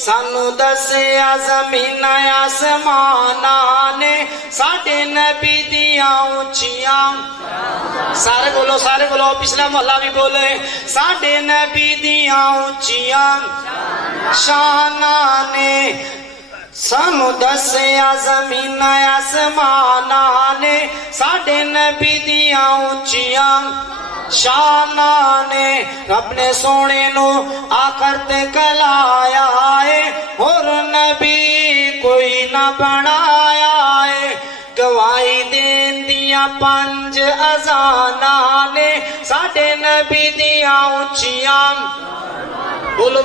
سانو دسیا زمین آسماناں نے ساڈے نبی دیاں اونچیاں سارے بولو پچھلا محلہ بھی بولے ساڈے نبی دیاں اونچیاں شاناں نے سانو دسیا زمین آسماناں نے ساڈے نبی دیاں اونچیاں شاناں نے رب نے سونے نو آخر تے کلایا ہے اور نبی کوئی نہ بنایا ہے گواہی دین دیاں 5 اذاناں نے ساڈے نبی دیاں اونچیاں بولو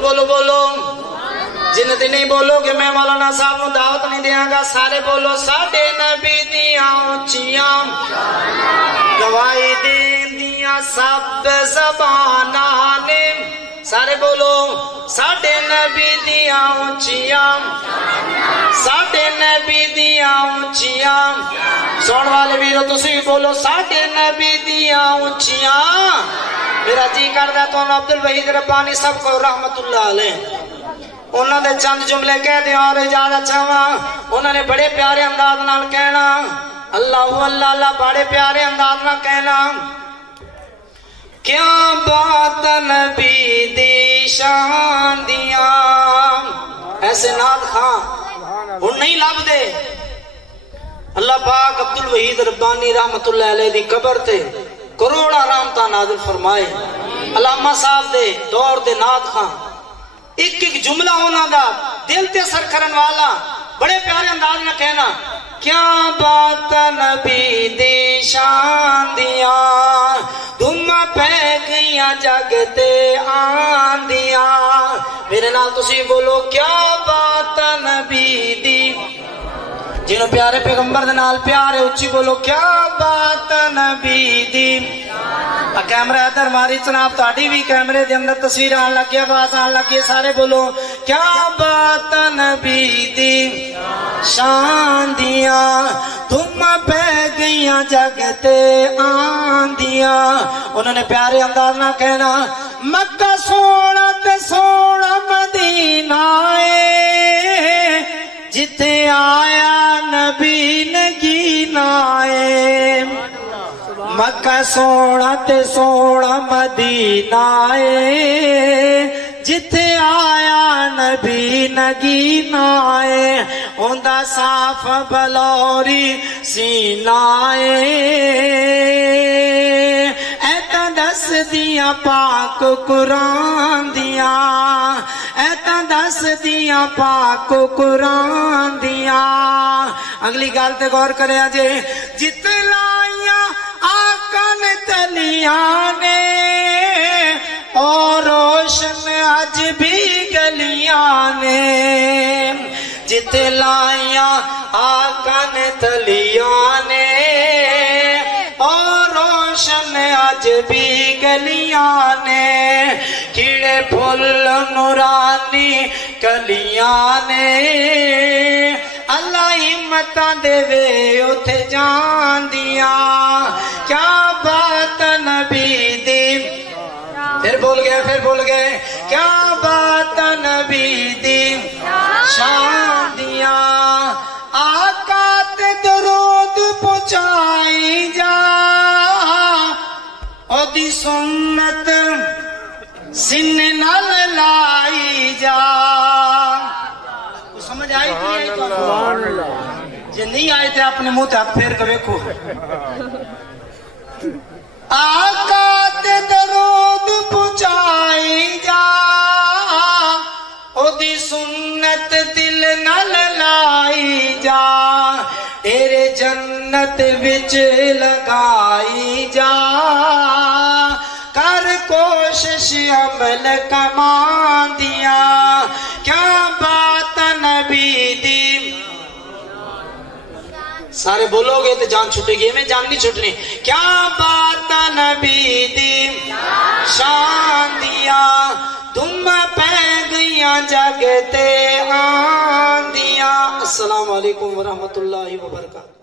جن دن نہیں بولو کہ میں مولانا صاحب نو دعوت نہیں دیاں گا سارے بولو ساڈے نبی دیاں اونچیاں گواہی دین دیاں سب زباناں نے سارے بولو ساڈے نبی دیاں اونچیاں ساڈے نبی دیاں اونچیاں سن والے ویرو تسی بولو ساڈے نبی دیاں اونچیاں میرا جی کردا تو عبدالوحید ربانی سب کو رحمت اللہ علیہ انہوں نے چند جملے کہہ دیا اور اجازت چاہواں انہوں نے بڑے پیارے انداز نال کہنا اللہ اللہ بڑے پیارے انداز نال کہنا کیا بات نبی دی شان دیاں ایسے ناد خان وہ نہیں لب دے اللہ پاک عبدالوحید ربانی رحمت اللہ علیہ دی قبر تے کروڑا رحمتہ نازل فرمائے علامہ صاحب دے دور دے ناد خان ایک جملہ ہونا دا دل تے اثر کرن والا بڑے پیارے انداز میں کہنا کیا بات نبی دی شان دیاں دھم پہ گئیاں جگتے آندیاں میرے نال تسی بولو کیا بات نبی دی جنہوں پیارے پیغمبر دے نال پیارے اچھی بولو کیا بات نبی دی کیمرہ ادھر ماری جناب تہاڈی بھی کیمرے دے اندر تصویر آن لگی آواز آن لگی سارے بولو کیا بات نبی دی شان دیاں تم پہ گئیاں جگتے آندیاں انہوں نے پیارے انداز نہ کہنا مکہ سونا تے سونا مدینہ جتے آیا نبی نگینا مکہ سونا تے سونا مدینہ جتے آیا نبی نگینا ہوندہ صاف بلوری سینہ ایتا دس دیاں پاک قرآن دیاں ایتا دس دیاں پاک قرآن دیاں اگلی گال تے غور کرے آجے جتلائیاں آقا نے تلیاں نے اور روشن آج بھی گلیاں نے جتلائیاں آقا نے تلیاں نے اور روشن آج بھی گلیاں نے کیڑے پھول نورانی کلیاں نے اللہ ہمتاں دے وے اتھے جان دیاں کیا بات نبی دی پھر بول گئے کیا بات نبی دی شان دیاں آقا تے درود پہنچائی جا او دی سنت سن نال لائی جا سمجھ آئی تھی جی نہیں آئے تھے اپنے منہ تے ہاتھ پھیر کے دیکھو آقا تے درود پہنچائی جا او دی سنت دل نال لائی جا تیرے جنت وچ لگائی جا کر کوشش عمل کمان دیا کیا بات نبی دی سارے بولو گے تو جان چھوٹے گی میں جان نہیں چھوٹنی کیا بات نبی دی شان دیا تم پہ گئیاں جگتے آن دیا السلام علیکم ورحمت اللہ وبرکاتہ